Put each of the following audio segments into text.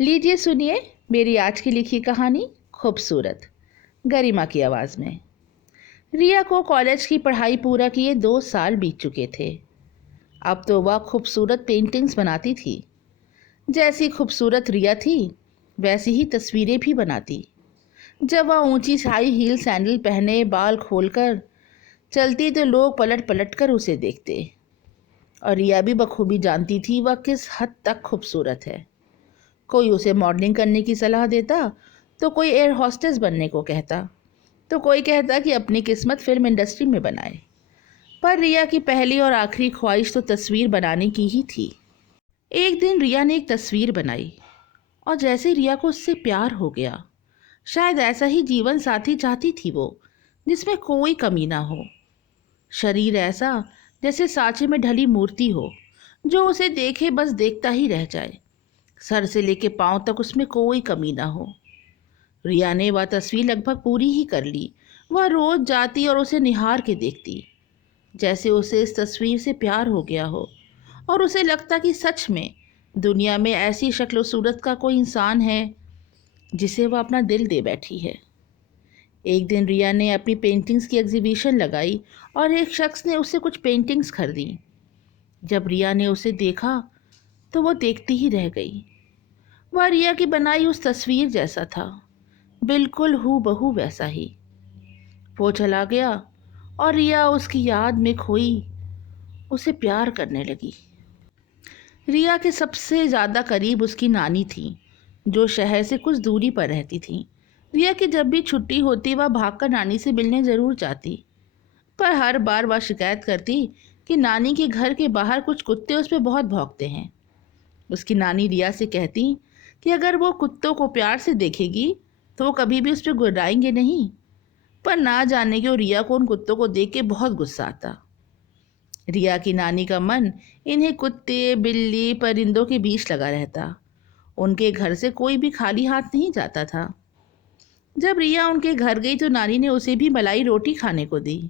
लीजिए सुनिए मेरी आज की लिखी कहानी खूबसूरत गरिमा की आवाज़ में। रिया को कॉलेज की पढ़ाई पूरा किए 2 साल बीत चुके थे। अब तो वह खूबसूरत पेंटिंग्स बनाती थी। जैसी खूबसूरत रिया थी वैसी ही तस्वीरें भी बनाती। जब वह ऊंची हाई हील सैंडल पहने बाल खोलकर चलती तो लोग पलट पलट कर उसे देखते। और रिया भी बखूबी जानती थी वह किस हद तक खूबसूरत है। कोई उसे मॉडलिंग करने की सलाह देता तो कोई एयर हॉस्टेस बनने को कहता तो कोई कहता कि अपनी किस्मत फिल्म इंडस्ट्री में बनाए। पर रिया की पहली और आखिरी ख्वाहिश तो तस्वीर बनाने की ही थी। एक दिन रिया ने एक तस्वीर बनाई और जैसे रिया को उससे प्यार हो गया। शायद ऐसा ही जीवन साथी चाहती थी वो, जिसमें कोई कमी ना हो। शरीर ऐसा जैसे सांचे में ढली मूर्ति हो, जो उसे देखे बस देखता ही रह जाए। सर से लेके पांव तक उसमें कोई कमी ना हो। रिया ने वह तस्वीर लगभग पूरी ही कर ली। वह रोज जाती और उसे निहार के देखती, जैसे उसे इस तस्वीर से प्यार हो गया हो और उसे लगता कि सच में दुनिया में ऐसी शक्ल सूरत का कोई इंसान है जिसे वह अपना दिल दे बैठी है। एक दिन रिया ने अपनी पेंटिंग्स की एग्जीबिशन लगाई और एक शख्स ने उससे कुछ पेंटिंग्स खरीदी। जब रिया ने उसे देखा तो वो देखती ही रह गई। वह रिया की बनाई उस तस्वीर जैसा था, बिल्कुल हूबहू वैसा ही। वो चला गया और रिया उसकी याद में खोई उसे प्यार करने लगी। रिया के सबसे ज़्यादा करीब उसकी नानी थी, जो शहर से कुछ दूरी पर रहती थी। रिया की जब भी छुट्टी होती वह भागकर नानी से मिलने ज़रूर जाती, पर हर बार वह शिकायत करती कि नानी के घर के बाहर कुछ कुत्ते उस पर बहुत भौंकते हैं। उसकी नानी रिया से कहती कि अगर वो कुत्तों को प्यार से देखेगी तो वो कभी भी उस पर गुर्राएंगे नहीं। पर ना जाने क्यों रिया को उन कुत्तों को देख के बहुत गुस्सा आता। रिया की नानी का मन इन्हें कुत्ते बिल्ली परिंदों के बीच लगा रहता। उनके घर से कोई भी खाली हाथ नहीं जाता था। जब रिया उनके घर गई तो नानी ने उसे भी मलाई रोटी खाने को दी।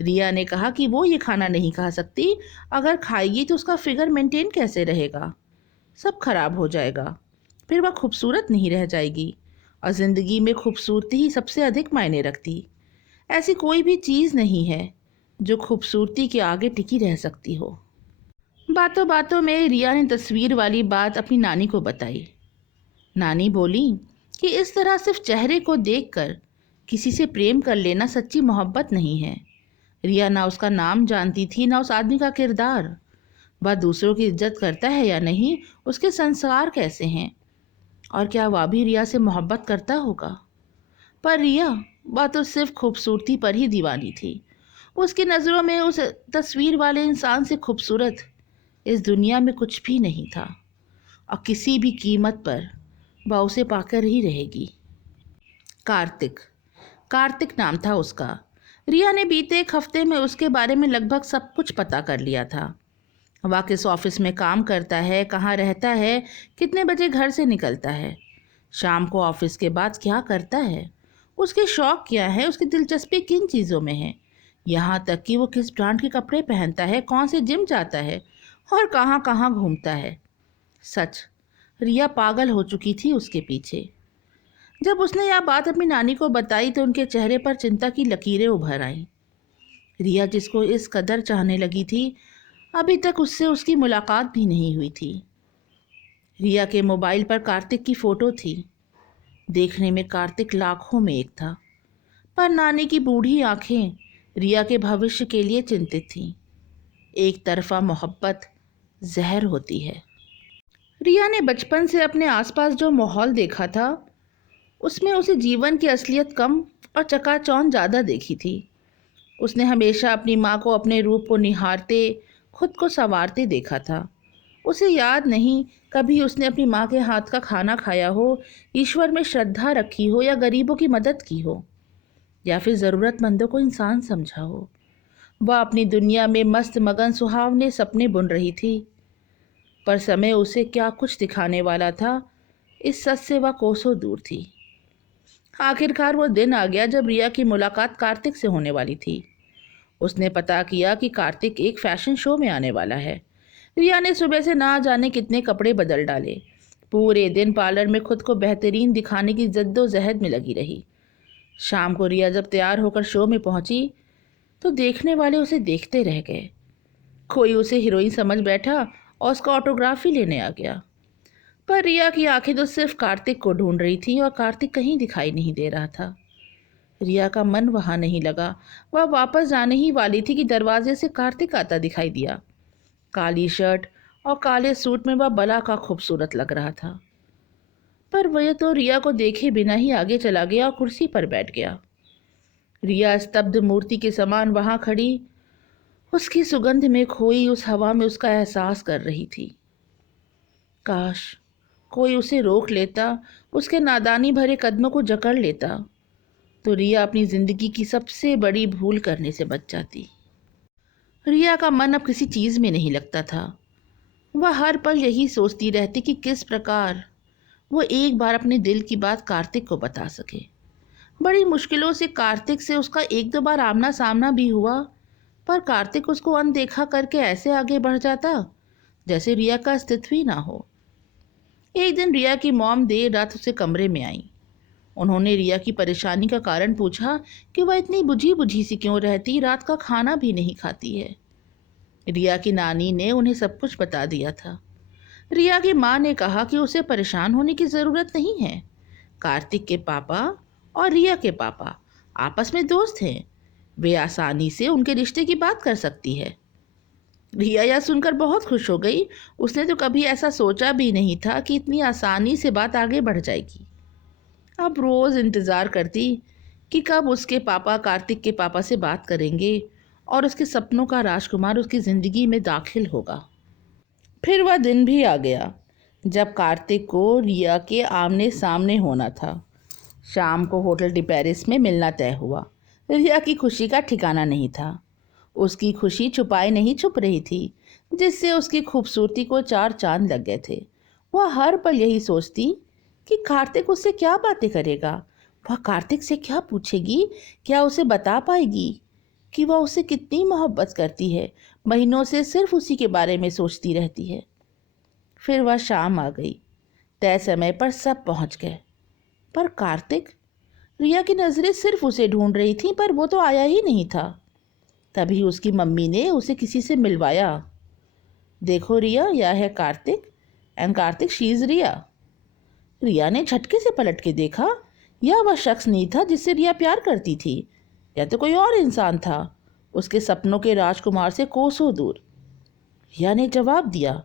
रिया ने कहा कि वो ये खाना नहीं खा सकती, अगर खाएगी तो उसका फिगर मेंटेन कैसे रहेगा, सब खराब हो जाएगा, फिर वह खूबसूरत नहीं रह जाएगी। और ज़िंदगी में खूबसूरती ही सबसे अधिक मायने रखती। ऐसी कोई भी चीज़ नहीं है जो खूबसूरती के आगे टिकी रह सकती हो। बातों बातों में रिया ने तस्वीर वाली बात अपनी नानी को बताई। नानी बोली कि इस तरह सिर्फ चेहरे को देखकर किसी से प्रेम कर लेना सच्ची मोहब्बत नहीं है। रिया ना उसका नाम जानती थी ना उस आदमी का किरदार। वह दूसरों की इज्जत करता है या नहीं, उसके संस्कार कैसे हैं, और क्या वह भी रिया से मोहब्बत करता होगा। पर रिया, वह तो सिर्फ खूबसूरती पर ही दीवानी थी। उसकी नज़रों में उस तस्वीर वाले इंसान से खूबसूरत इस दुनिया में कुछ भी नहीं था, और किसी भी कीमत पर वह उसे पाकर ही रहेगी। कार्तिक, कार्तिक नाम था उसका। रिया ने बीते एक हफ्ते में उसके बारे में लगभग सब कुछ पता कर लिया था। वह किस ऑफिस में काम करता है, कहाँ रहता है, कितने बजे घर से निकलता है, शाम को ऑफिस के बाद क्या करता है, उसके शौक क्या है, उसकी दिलचस्पी किन चीज़ों में है, यहाँ तक कि वो किस ब्रांड के कपड़े पहनता है, कौन से जिम जाता है और कहाँ कहाँ घूमता है। सच, रिया पागल हो चुकी थी उसके पीछे। जब उसने यह बात अपनी नानी को बताई तो उनके चेहरे पर चिंता की लकीरें उभर आईं। रिया जिसको इस कदर चाहने लगी थी, अभी तक उससे उसकी मुलाकात भी नहीं हुई थी। रिया के मोबाइल पर कार्तिक की फ़ोटो थी। देखने में कार्तिक लाखों में एक था, पर नानी की बूढ़ी आंखें रिया के भविष्य के लिए चिंतित थीं। एक तरफा मोहब्बत जहर होती है। रिया ने बचपन से अपने आसपास जो माहौल देखा था, उसमें उसे जीवन की असलियत कम और चकाचौंध ज़्यादा देखी थी। उसने हमेशा अपनी माँ को अपने रूप को निहारते, खुद को संवारते देखा था। उसे याद नहीं कभी उसने अपनी माँ के हाथ का खाना खाया हो, ईश्वर में श्रद्धा रखी हो, या गरीबों की मदद की हो, या फिर ज़रूरतमंदों को इंसान समझा हो। वह अपनी दुनिया में मस्त मगन सुहावने सपने बुन रही थी, पर समय उसे क्या कुछ दिखाने वाला था, इस सच से वह कोसों दूर थी। आखिरकार वो दिन आ गया जब रिया की मुलाकात कार्तिक से होने वाली थी। उसने पता किया कि कार्तिक एक फैशन शो में आने वाला है। रिया ने सुबह से ना जाने कितने कपड़े बदल डाले, पूरे दिन पार्लर में खुद को बेहतरीन दिखाने की जद्दोजहद में लगी रही। शाम को रिया जब तैयार होकर शो में पहुंची तो देखने वाले उसे देखते रह गए। कोई उसे हीरोइन समझ बैठा और उसका ऑटोग्राफ ही लेने आ गया। पर रिया की आंखें तो सिर्फ कार्तिक को ढूंढ रही थी और कार्तिक कहीं दिखाई नहीं दे रहा था। रिया का मन वहां नहीं लगा। वह वापस जाने ही वाली थी कि दरवाजे से कार्तिक आता दिखाई दिया। काली शर्ट और काले सूट में वह बला का खूबसूरत लग रहा था। पर वह तो रिया को देखे बिना ही आगे चला गया और कुर्सी पर बैठ गया। रिया स्तब्ध मूर्ति के समान वहां खड़ी उसकी सुगंध में खोई उस हवा में उसका एहसास कर रही थी। काश कोई उसे रोक लेता, उसके नादानी भरे कदमों को जकड़ लेता तो रिया अपनी जिंदगी की सबसे बड़ी भूल करने से बच जाती। रिया का मन अब किसी चीज में नहीं लगता था। वह हर पल यही सोचती रहती कि किस प्रकार वो एक बार अपने दिल की बात कार्तिक को बता सके। बड़ी मुश्किलों से कार्तिक से उसका एक दो बार आमना सामना भी हुआ, पर कार्तिक उसको अनदेखा करके ऐसे आगे बढ़ जाता जैसे रिया का अस्तित्व ही ना हो। एक दिन रिया की मॉम देर रात उसे कमरे में आई। उन्होंने रिया की परेशानी का कारण पूछा कि वह इतनी बुझी बुझी सी क्यों रहती, रात का खाना भी नहीं खाती है। रिया की नानी ने उन्हें सब कुछ बता दिया था। रिया की माँ ने कहा कि उसे परेशान होने की ज़रूरत नहीं है। कार्तिक के पापा और रिया के पापा आपस में दोस्त हैं। वे आसानी से उनके रिश्ते की बात कर सकती है। रिया यह सुनकर बहुत खुश हो गई। उसने तो कभी ऐसा सोचा भी नहीं था कि इतनी आसानी से बात आगे बढ़ जाएगी। अब रोज़ इंतज़ार करती कि कब उसके पापा कार्तिक के पापा से बात करेंगे और उसके सपनों का राजकुमार उसकी ज़िंदगी में दाखिल होगा। फिर वह दिन भी आ गया जब कार्तिक को रिया के आमने सामने होना था। शाम को होटल डी पेरिस में मिलना तय हुआ। रिया की खुशी का ठिकाना नहीं था। उसकी खुशी छुपाई नहीं छुप रही थी, जिससे उसकी खूबसूरती को चार चांद लग गए थे। वह हर पल यही सोचती कि कार्तिक उससे क्या बातें करेगा, वह कार्तिक से क्या पूछेगी, क्या उसे बता पाएगी कि वह उसे कितनी मोहब्बत करती है। महीनों से सिर्फ उसी के बारे में सोचती रहती है। फिर वह शाम आ गई। तय समय पर सब पहुंच गए, पर कार्तिक, रिया की नज़रें सिर्फ उसे ढूंढ रही थीं, पर वो तो आया ही नहीं था। तभी उसकी मम्मी ने उसे किसी से मिलवाया। देखो रिया, यह है Kartik, and Kartik she is Riya. Riya ने झटके से पलट के देखा। यह वह शख्स नहीं था जिससे रिया प्यार करती थी। यह तो कोई और इंसान था, उसके सपनों के राजकुमार से कोसों दूर। रिया ने जवाब दिया,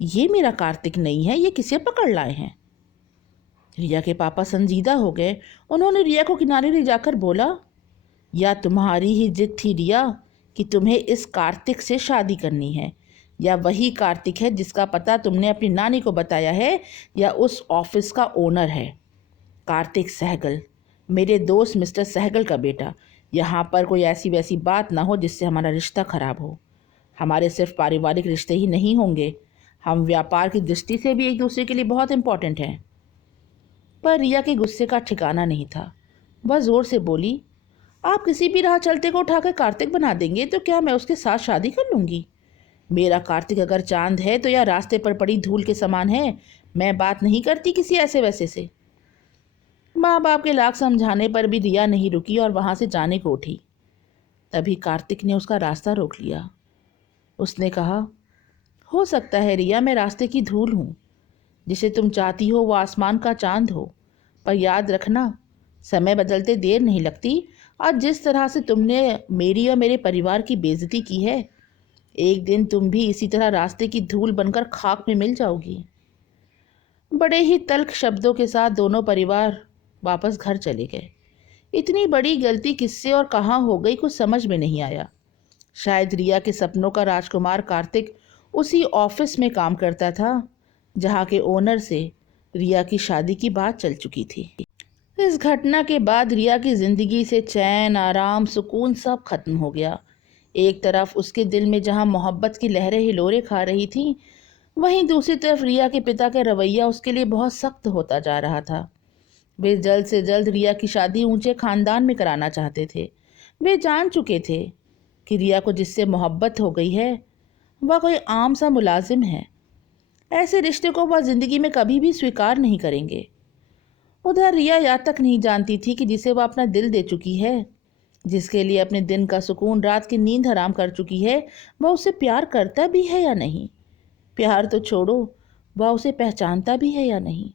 ये मेरा कार्तिक नहीं है, ये किसे पकड़ लाए हैं। रिया के पापा संजीदा हो गए। उन्होंने रिया को किनारे ले जाकर बोला, या तुम्हारी ही जिद थी रिया कि तुम्हें इस कार्तिक से शादी करनी है, या वही कार्तिक है जिसका पता तुमने अपनी नानी को बताया है, या उस ऑफिस का ओनर है कार्तिक सहगल, मेरे दोस्त मिस्टर सहगल का बेटा। यहाँ पर कोई ऐसी वैसी बात ना हो जिससे हमारा रिश्ता खराब हो। हमारे सिर्फ पारिवारिक रिश्ते ही नहीं होंगे, हम व्यापार की दृष्टि से भी एक दूसरे के लिए बहुत इम्पोर्टेंट हैं। पर रिया के गुस्से का ठिकाना नहीं था। वह जोर से बोली, आप किसी भी राह चलते को उठाकर कार्तिक बना देंगे तो क्या मैं उसके साथ शादी कर लूँगी? मेरा कार्तिक अगर चांद है तो यह रास्ते पर पड़ी धूल के समान है। मैं बात नहीं करती किसी ऐसे वैसे से। माँ बाप के लाख समझाने पर भी रिया नहीं रुकी और वहाँ से जाने को उठी। तभी कार्तिक ने उसका रास्ता रोक लिया। उसने कहा, हो सकता है रिया मैं रास्ते की धूल हूँ, जिसे तुम चाहती हो वो आसमान का चांद हो, पर याद रखना समय बदलते देर नहीं लगती। आज जिस तरह से तुमने मेरी और मेरे परिवार की बेइज्जती की है, एक दिन तुम भी इसी तरह रास्ते की धूल बनकर खाक में मिल जाओगी। बड़े ही तल्ख शब्दों के साथ दोनों परिवार वापस घर चले गए। इतनी बड़ी गलती किससे और कहाँ हो गई कुछ समझ में नहीं आया। शायद रिया के सपनों का राजकुमार कार्तिक उसी ऑफिस में काम करता था जहाँ के ओनर से रिया की शादी की बात चल चुकी थी। इस घटना के बाद रिया की जिंदगी से चैन, आराम, सुकून सब खत्म हो गया। एक तरफ उसके दिल में जहां मोहब्बत की लहरें हिलोरे खा रही थीं, वहीं दूसरी तरफ रिया के पिता का रवैया उसके लिए बहुत सख्त होता जा रहा था। वे जल्द से जल्द रिया की शादी ऊंचे खानदान में कराना चाहते थे। वे जान चुके थे कि रिया को जिससे मोहब्बत हो गई है वह कोई आम सा मुलाजिम है। ऐसे रिश्ते को वह जिंदगी में कभी भी स्वीकार नहीं करेंगे। उधर रिया या तक नहीं जानती थी कि जिसे वह अपना दिल दे चुकी है, जिसके लिए अपने दिन का सुकून, रात की नींद हराम कर चुकी है, वह उसे प्यार करता भी है या नहीं। प्यार तो छोड़ो, वह उसे पहचानता भी है या नहीं।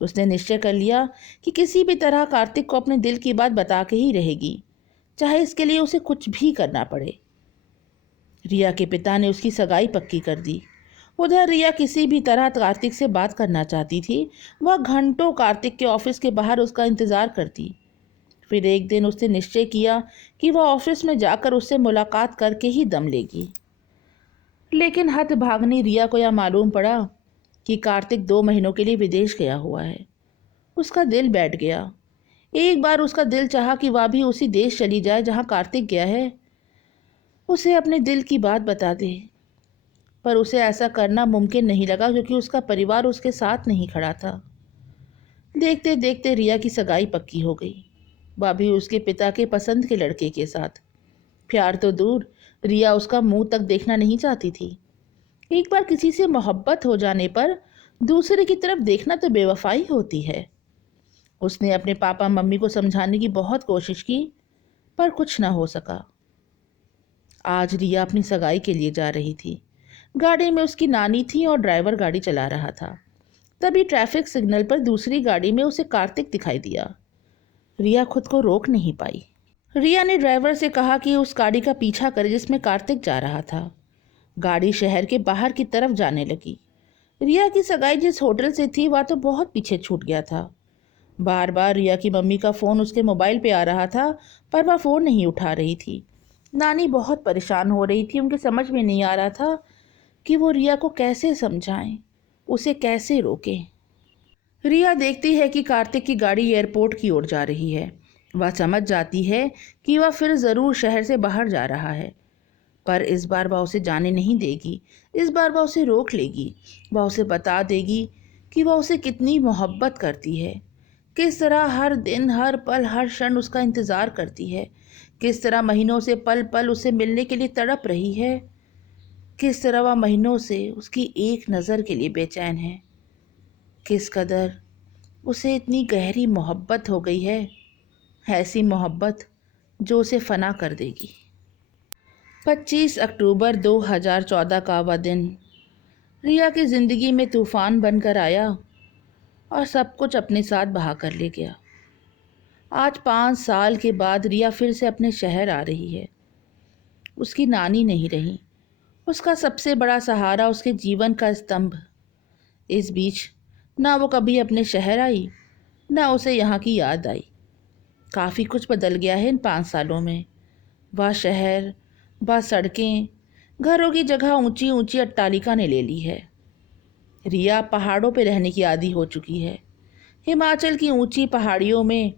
उसने निश्चय कर लिया कि किसी भी तरह कार्तिक को अपने दिल की बात बता के ही रहेगी, चाहे इसके लिए उसे कुछ भी करना पड़े। रिया के पिता ने उसकी सगाई पक्की कर दी। उधर रिया किसी भी तरह कार्तिक से बात करना चाहती थी। वह घंटों कार्तिक के ऑफिस के बाहर उसका इंतजार करती। फिर एक दिन उसने निश्चय किया कि वह ऑफिस में जाकर उससे मुलाकात करके ही दम लेगी। लेकिन हतभाग्नि रिया को यह मालूम पड़ा कि कार्तिक 2 महीनों के लिए विदेश गया हुआ है। उसका दिल बैठ गया। एक बार उसका दिल चाहा कि वह भी उसी देश चली जाए जहां कार्तिक गया है, उसे अपने दिल की बात बता दे। पर उसे ऐसा करना मुमकिन नहीं लगा, क्योंकि उसका परिवार उसके साथ नहीं खड़ा था। देखते देखते रिया की सगाई पक्की हो गई, वह भी उसके पिता के पसंद के लड़के के साथ। प्यार तो दूर, रिया उसका मुंह तक देखना नहीं चाहती थी। एक बार किसी से मोहब्बत हो जाने पर दूसरे की तरफ देखना तो बेवफाई होती है। उसने अपने पापा मम्मी को समझाने की बहुत कोशिश की, पर कुछ ना हो सका। आज रिया अपनी सगाई के लिए जा रही थी। गाड़ी में उसकी नानी थी और ड्राइवर गाड़ी चला रहा था। तभी ट्रैफिक सिग्नल पर दूसरी गाड़ी में उसे कार्तिक दिखाई दिया। रिया खुद को रोक नहीं पाई। रिया ने ड्राइवर से कहा कि उस गाड़ी का पीछा करे जिसमें कार्तिक जा रहा था। गाड़ी शहर के बाहर की तरफ जाने लगी। रिया की सगाई जिस होटल से थी वह तो बहुत पीछे छूट गया था। बार बार रिया की मम्मी का फ़ोन उसके मोबाइल पे आ रहा था, पर वह फ़ोन नहीं उठा रही थी। नानी बहुत परेशान हो रही थी। उनके समझ में नहीं आ रहा था कि वो रिया को कैसे समझाएं, उसे कैसे रोकें। रिया देखती है कि कार्तिक की गाड़ी एयरपोर्ट की ओर जा रही है। वह समझ जाती है कि वह फिर ज़रूर शहर से बाहर जा रहा है, पर इस बार वह उसे जाने नहीं देगी। इस बार वह उसे रोक लेगी। वह उसे बता देगी कि वह उसे कितनी मोहब्बत करती है, किस तरह हर दिन, हर पल, हर क्षण उसका इंतज़ार करती है, किस तरह महीनों से पल पल उससे मिलने के लिए तड़प रही है, किस तरह वह महीनों से उसकी एक नज़र के लिए बेचैन है, किस कदर उसे इतनी गहरी मोहब्बत हो गई है, ऐसी मोहब्बत जो उसे फना कर देगी। 25 अक्टूबर 2014 का वह दिन रिया की ज़िंदगी में तूफ़ान बनकर आया और सब कुछ अपने साथ बहा कर ले गया। आज 5 साल के बाद रिया फिर से अपने शहर आ रही है। उसकी नानी नहीं रही, उसका सबसे बड़ा सहारा, उसके जीवन का स्तंभ। इस बीच ना वो कभी अपने शहर आई, ना उसे यहाँ की याद आई। काफ़ी कुछ बदल गया है इन 5 सालों में। वह शहर, वह सड़कें, घरों की जगह ऊंची ऊंची अट्टालिका ने ले ली है। रिया पहाड़ों पे रहने की आदी हो चुकी है। हिमाचल की ऊंची पहाड़ियों में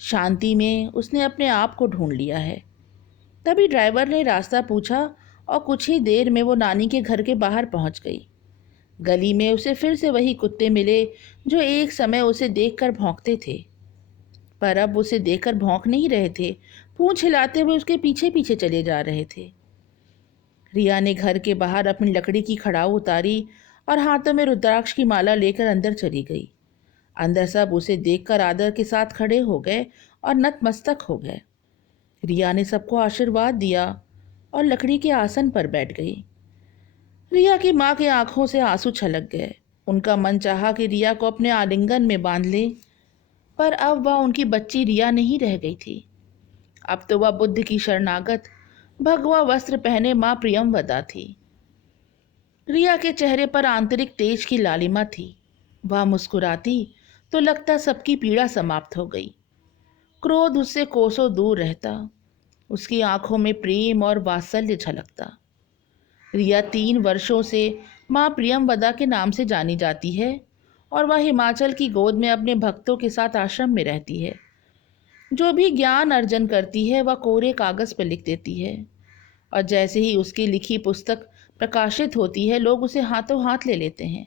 शांति में उसने अपने आप को ढूंढ लिया है। तभी ड्राइवर ने रास्ता पूछा और कुछ ही देर में वो नानी के घर के बाहर पहुंच गई। गली में उसे फिर से वही कुत्ते मिले जो एक समय उसे देखकर भौंकते थे, पर अब उसे देखकर भौंक नहीं रहे थे, पूंछ हिलाते हुए उसके पीछे पीछे चले जा रहे थे। रिया ने घर के बाहर अपनी लकड़ी की खड़ाऊ उतारी और हाथों में रुद्राक्ष की माला लेकर अंदर चली गई। अंदर सब उसे देखकर आदर के साथ खड़े हो गए और नतमस्तक हो गए। रिया ने सबको आशीर्वाद दिया और लकड़ी के आसन पर बैठ गई। रिया की माँ की आंखों से आंसू छलक गए। उनका मन चाहा कि रिया को अपने आलिंगन में बांध ले, पर अब वह उनकी बच्ची रिया नहीं रह गई थी। अब तो वह बुद्ध की शरणागत, भगवा वस्त्र पहने माँ प्रियमवदा थी। रिया के चेहरे पर आंतरिक तेज की लालिमा थी। वह मुस्कुराती तो लगता सबकी पीड़ा समाप्त हो गई। क्रोध उससे कोसों दूर रहता। उसकी आंखों में प्रेम और वात्सल्य झलकता। रिया 3 वर्षों से माँ प्रियमवदा के नाम से जानी जाती है और वह हिमाचल की गोद में अपने भक्तों के साथ आश्रम में रहती है। जो भी ज्ञान अर्जन करती है वह कोरे कागज पर लिख देती है, और जैसे ही उसकी लिखी पुस्तक प्रकाशित होती है लोग उसे हाथों हाथ ले लेते हैं।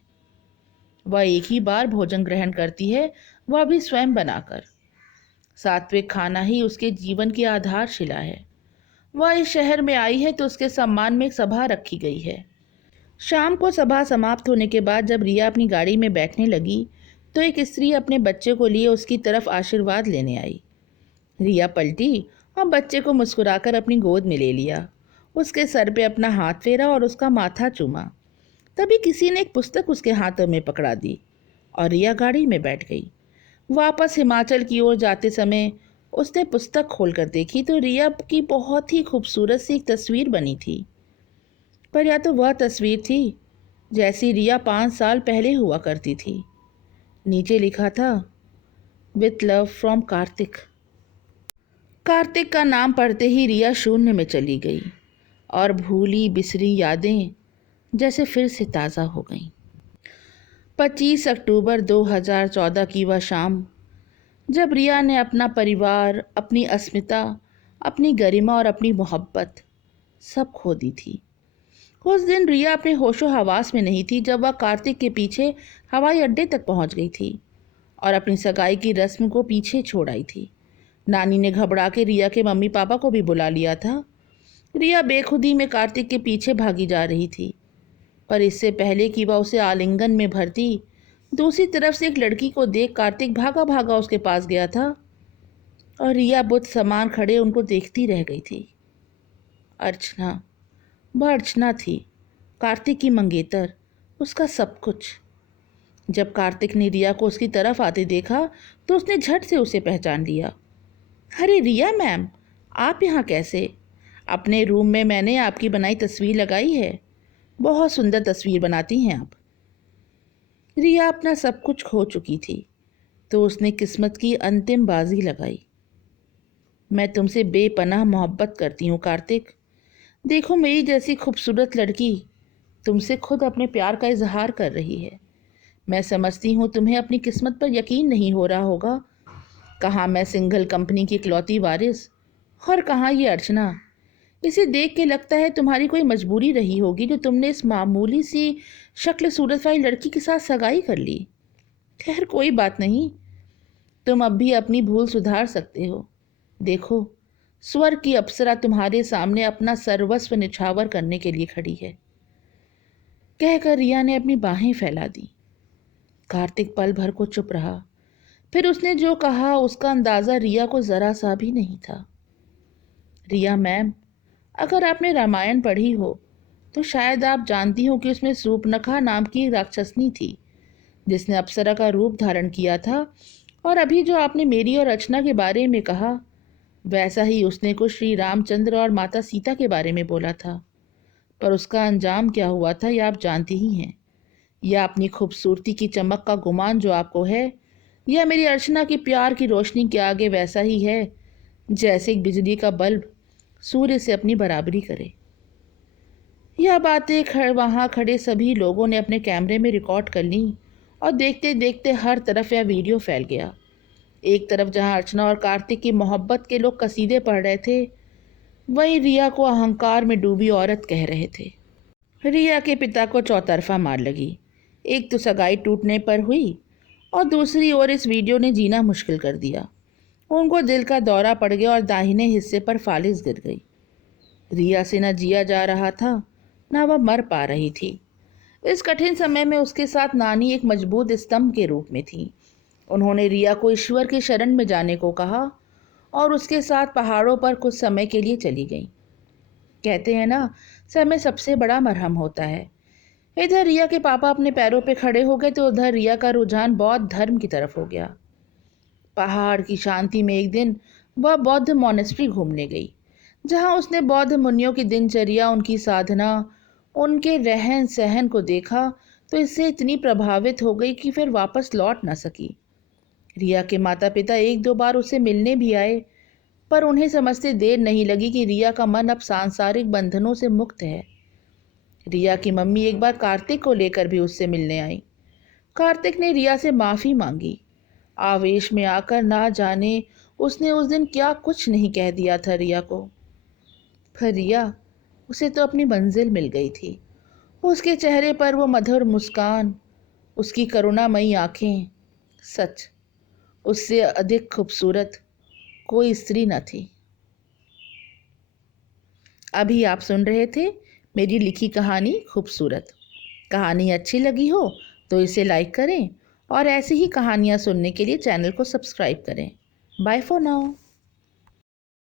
वह एक ही बार भोजन ग्रहण करती है, वह भी स्वयं बनाकर। सात्विक खाना ही उसके जीवन की आधारशिला है। वह इस शहर में आई है तो उसके सम्मान में एक सभा रखी गई है। शाम को सभा समाप्त होने के बाद जब रिया अपनी गाड़ी में बैठने लगी तो एक स्त्री अपने बच्चे को लिए उसकी तरफ आशीर्वाद लेने आई। रिया पलटी और बच्चे को मुस्कुराकर अपनी गोद में ले लिया, उसके सर पे अपना हाथ फेरा और उसका माथा चूमा। तभी किसी ने एक पुस्तक उसके हाथों में पकड़ा दी और रिया गाड़ी में बैठ गई। वापस हिमाचल की ओर जाते समय उसने पुस्तक खोलकर देखी तो रिया की बहुत ही खूबसूरत सी एक तस्वीर बनी थी। पर या तो वह तस्वीर थी जैसी रिया 5 साल पहले हुआ करती थी। नीचे लिखा था, with love from Kartik. Kartik का नाम पढ़ते ही रिया शून्य में चली गई और भूली बिसरी यादें जैसे फिर से ताज़ा हो गईं। 25 अक्टूबर 2014 की वह शाम, जब रिया ने अपना परिवार, अपनी अस्मिता, अपनी गरिमा और अपनी मोहब्बत सब खो दी थी। उस दिन रिया अपने होशो हवास में नहीं थी जब वह कार्तिक के पीछे हवाई अड्डे तक पहुंच गई थी और अपनी सगाई की रस्म को पीछे छोड़ आई थी। नानी ने घबरा के रिया के मम्मी पापा को भी बुला लिया था। रिया बेखुदी में कार्तिक के पीछे भागी जा रही थी, पर इससे पहले कि वह उसे आलिंगन में भरती, दूसरी तरफ से एक लड़की को देख कार्तिक भागा भागा उसके पास गया था और रिया बुत समान खड़े उनको देखती रह गई थी। अर्चना, वह अर्चना थी, कार्तिक की मंगेतर, उसका सब कुछ। जब कार्तिक ने रिया को उसकी तरफ आते देखा तो उसने झट से उसे पहचान लिया। अरे रिया मैम, आप यहाँ कैसे? अपने रूम में मैंने आपकी बनाई तस्वीर लगाई है, बहुत सुंदर तस्वीर बनाती हैं आप। रिया अपना सब कुछ खो चुकी थी तो उसने किस्मत की अंतिम बाजी लगाई। मैं तुमसे बेपनाह मोहब्बत करती हूँ कार्तिक। देखो मेरी जैसी खूबसूरत लड़की तुमसे खुद अपने प्यार का इजहार कर रही है। मैं समझती हूँ तुम्हें अपनी किस्मत पर यकीन नहीं हो रहा होगा। कहाँ मैं सिंघल कंपनी की इकलौती वारिस और कहाँ ये अर्चना। इसे देख के लगता है तुम्हारी कोई मजबूरी रही होगी जो तुमने इस मामूली सी शक्ल सूरत वाली लड़की के साथ सगाई कर ली। खैर कोई बात नहीं, तुम अब भी अपनी भूल सुधार सकते हो। देखो, स्वर्ग की अप्सरा तुम्हारे सामने अपना सर्वस्व निछावर करने के लिए खड़ी है। कहकर रिया ने अपनी बाहें फैला दी। कार्तिक पल भर को चुप रहा, फिर उसने जो कहा उसका अंदाजा रिया को जरा सा भी नहीं था। रिया मैम, अगर आपने रामायण पढ़ी हो तो शायद आप जानती हो कि उसमें सूर्पनखा नाम की राक्षसनी थी जिसने अप्सरा का रूप धारण किया था। और अभी जो आपने मेरी और रचना के बारे में कहा, वैसा ही उसने कुछ श्री रामचंद्र और माता सीता के बारे में बोला था। पर उसका अंजाम क्या हुआ था यह आप जानती ही हैं। यह अपनी खूबसूरती की चमक का गुमान जो आपको है, यह मेरी अर्चना की प्यार की रोशनी के आगे वैसा ही है जैसे एक बिजली का बल्ब सूर्य से अपनी बराबरी करे। यह बातें वहाँ खड़े सभी लोगों ने अपने कैमरे में रिकॉर्ड कर ली और देखते देखते हर तरफ यह वीडियो फैल गया। एक तरफ जहाँ अर्चना और कार्तिक की मोहब्बत के लोग कसीदे पढ़ रहे थे, वहीं रिया को अहंकार में डूबी औरत कह रहे थे। रिया के पिता को चौतरफा मार लगी। एक तो सगाई टूटने पर हुई और दूसरी ओर इस वीडियो ने जीना मुश्किल कर दिया। उनको दिल का दौरा पड़ गया और दाहिने हिस्से पर फालिस गिर गई। रिया से न जिया जा रहा था, न वह मर पा रही थी। इस कठिन समय में उसके साथ नानी एक मजबूत स्तंभ के रूप में थी। उन्होंने रिया को ईश्वर की शरण में जाने को कहा और उसके साथ पहाड़ों पर कुछ समय के लिए चली गई। कहते हैं ना, समय सबसे बड़ा मरहम होता है। इधर रिया के पापा अपने पैरों पे खड़े हो गए तो उधर रिया का रुझान बौद्ध धर्म की तरफ हो गया। पहाड़ की शांति में एक दिन वह बौद्ध मॉनेस्ट्री घूमने गई, जहां उसने बौद्ध मुनियों की दिनचर्या, उनकी साधना, उनके रहन सहन को देखा तो इससे इतनी प्रभावित हो गई कि फिर वापस लौट ना सकी। रिया के माता पिता एक दो बार उससे मिलने भी आए, पर उन्हें समझते देर नहीं लगी कि रिया का मन अब सांसारिक बंधनों से मुक्त है। रिया की मम्मी एक बार कार्तिक को लेकर भी उससे मिलने आई। कार्तिक ने रिया से माफ़ी मांगी। आवेश में आकर ना जाने उसने उस दिन क्या कुछ नहीं कह दिया था रिया को। पर रिया, उसे तो अपनी मंजिल मिल गई थी। उसके चेहरे पर वो मधुर मुस्कान, उसकी करुणामयी आंखें, सच उससे अधिक खूबसूरत कोई स्त्री न थी। अभी आप सुन रहे थे मेरी लिखी कहानी खूबसूरत। कहानी अच्छी लगी हो तो इसे लाइक करें और ऐसी ही कहानियाँ सुनने के लिए चैनल को सब्सक्राइब करें। Bye for now.